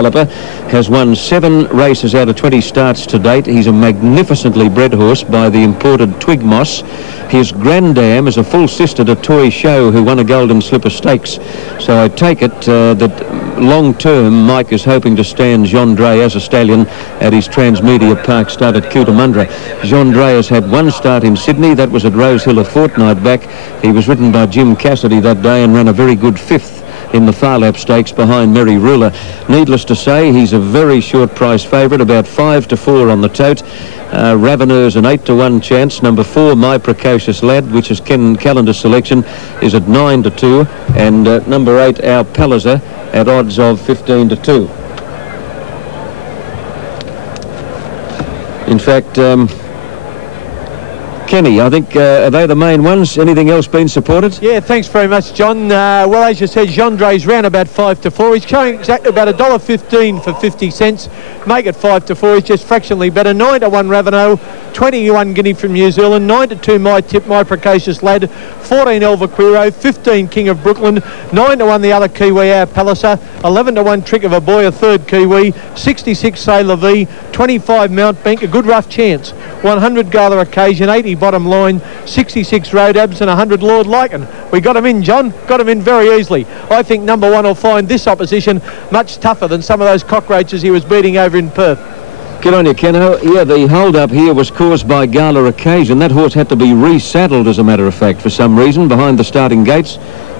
calibre, has won 7 races out of 20 starts to date. He's a magnificently bred horse by the imported Twigmoss. His grandam is a full sister to Toy Show, who won a Golden Slipper Stakes. So I take it that long-term Mike is hoping to stand Joindre as a stallion at his Transmedia Park start at Cootamundra. Joindre has had 1 start in Sydney. That was at Rosehill a fortnight back. He was ridden by Jim Cassidy that day and ran a very good 5th in the Farlap Stakes behind Merry Ruler. Needless to say, he's a very short price favourite, about 5 to 4 on the tote. Raveneur's an 8 to 1 chance. Number 4, My Precocious Lad, which is Ken Calendar's selection, is at 9 to 2, and number 8, Our Palliser, at odds of 15 to 2. In fact, Kenny, I think, are they the main ones? Anything else been supported? Yeah, thanks very much, John. Well, as you said, Joindre's round about 5 to 4. He's showing exactly about $1.15 for 50 cents. Make it 5 to 4. He's just fractionally better. 9 to 1 Raveneau, 21 Guinea from New Zealand, 9 to 2 My Tip, My Precocious Lad, 14 El Vaquero, 15 King of Brooklyn, 9 to 1 the other Kiwi, Our Palliser, 11 to 1 Trick of a Boy, a third Kiwi, 66 Sailor V, 25 Mount Bank, a good rough chance, 100 Gala Occasion, 80 Bottom Line, 66 Road Abs, and 100 Lord Lycan. We got him in, John. Got him in very easily. I think number 1 will find this opposition much tougher than some of those cockroaches he was beating over in Perth. Good on you, Keno. Yeah, the hold-up here was caused by Gala Occasion. That horse had to be resaddled, as a matter of fact, for some reason, behind the starting gates.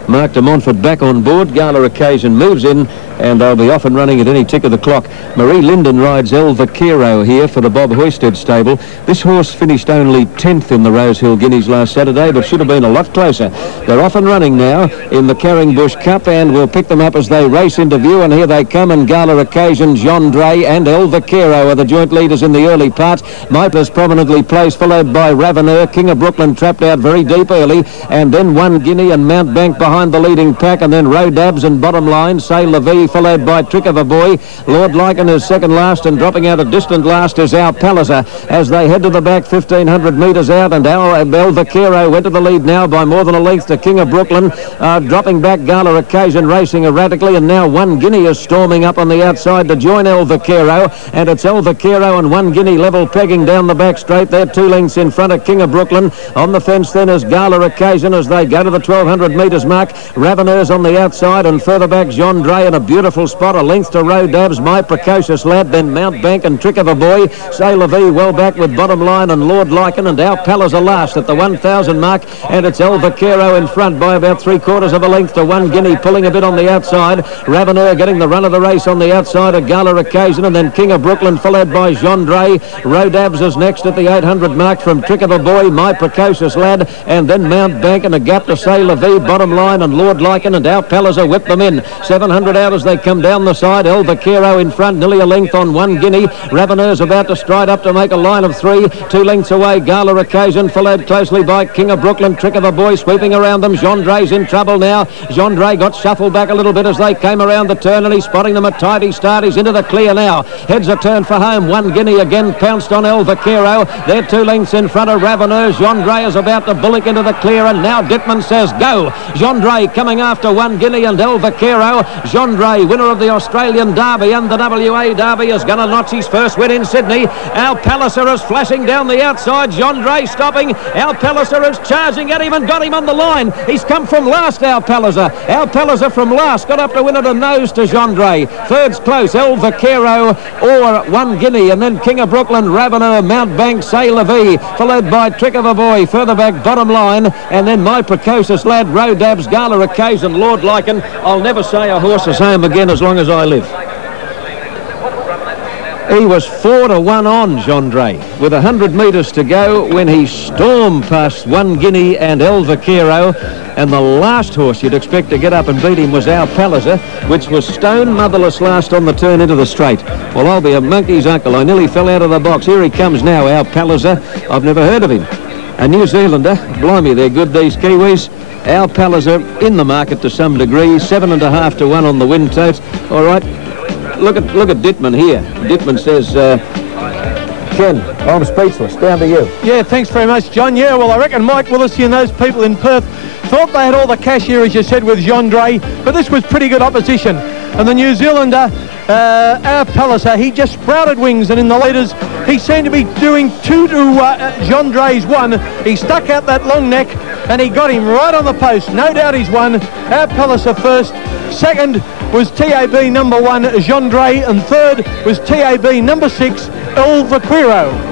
Mark de Montfort back on board. Gala Occasion moves in, and they'll be off and running at any tick of the clock. Marie Linden rides El Vaquero here for the Bob Hoisted stable. This horse finished only 10th in the Rosehill Guineas last Saturday, but should have been a lot closer. They're off and running now in the Carringbush Cup, and we'll pick them up as they race into view, and here they come, and Gala Occasion, Joindre and El Vaquero are the joint leaders in the early part. Mipla's prominently placed, followed by Raveneur. King of Brooklyn trapped out very deep early, and then 1 Guinea and Mount Bank behind the leading pack, and then Road Abs and Bottom Line, Sailor V, followed by Trick of a Boy. Lord Lycan is second last, and dropping out a distant last is Our Palliser as they head to the back 1,500 metres out, and El Vaquero went to the lead now by more than a length to King of Brooklyn. Dropping back, Gala Occasion racing erratically, and now 1 Guinea is storming up on the outside to join El Vaquero, and it's El Vaquero and 1 Guinea level pegging down the back straight. They're 2 lengths in front of King of Brooklyn. On the fence then is Gala Occasion as they go to the 1,200 metres mark. Raveneur's on the outside, and further back Joindre in a beautiful spot, a length to Road Abs, My Precocious Lad, then Mount Bank and Trick of a Boy. Sailor V well back with Bottom Line and Lord Lycan, and Our Palliser last at the 1,000 mark, and it's El Vaquero in front by about 3/4 of a length to 1 Guinea, pulling a bit on the outside. Raveneur getting the run of the race on the outside of Gala Occasion, and then King of Brooklyn followed by Joindre. Road Abs is next at the 800 mark from Trick of a Boy, My Precocious Lad, and then Mount Bank, and a gap to Sailor V, Bottom Line and Lord Lycan, and Our Palliser whip them in. 700 out as they come down the side. El Vaquero in front, nearly a length on 1 Guinea. Raveneur's about to stride up to make a line of 3. 2 lengths away, Gala Occasion, followed closely by King of Brooklyn. Trick of a Boy sweeping around them. Joindre's in trouble now. Joindre got shuffled back a little bit as they came around the turn, and he's spotting them a tidy start. He's into the clear now. Heads a turn for home. 1 Guinea again pounced on El Vaquero. They're 2 lengths in front of Raveneur. Joindre is about to bullock into the clear, and now Dittman says go. Joindre coming after 1 Guinea and El Vaquero. Joindre, winner of the Australian Derby and the WA Derby, is going to notch his first win in Sydney. Our Palliser is flashing down the outside. Joindre stopping. Our Palliser is charging at him and got him on the line. He's come from last, Our Palliser. Our Palliser from last got up to win at a nose to Joindre. Third's close, El Vaquero or 1 Guinea, and then King of Brooklyn, Raveneur, Mount Bank, Sailor V, followed by Trick of a Boy. Further back, Bottom Line, and then My Precocious Lad, Road Abs, Gala Occasion, Lord Lycan. I'll never say a horse is home again as long as I live. He was 4 to 1 on Joindre with 100 metres to go when he stormed past 1 Guinea and El Vaquero, and the last horse you'd expect to get up and beat him was Our Palliser, which was stone motherless last on the turn into the straight. Well, I'll be a monkey's uncle. I nearly fell out of the box. Here he comes now, Our Palliser. I've never heard of him. A New Zealander. Blimey, they're good, these Kiwis. Our Palliser in the market to some degree, 7.5 to 1 on the win tote. All right, look at Dittman here. Dittman says, Ken, I'm speechless. Down to you. Yeah, thanks very much, John. Yeah, well, I reckon Mike Willisy and those people in Perth thought they had all the cash here, as you said, with Joindre, but this was pretty good opposition. And the New Zealander, our Palliser, he just sprouted wings, and in the leaders, he seemed to be doing 2 to Joindre's 1. He stuck out that long neck, and he got him right on the post. No doubt he's won. Our Palliser first. Second was TAB number 1, Joindre, and third was TAB number 6, El Vaquero.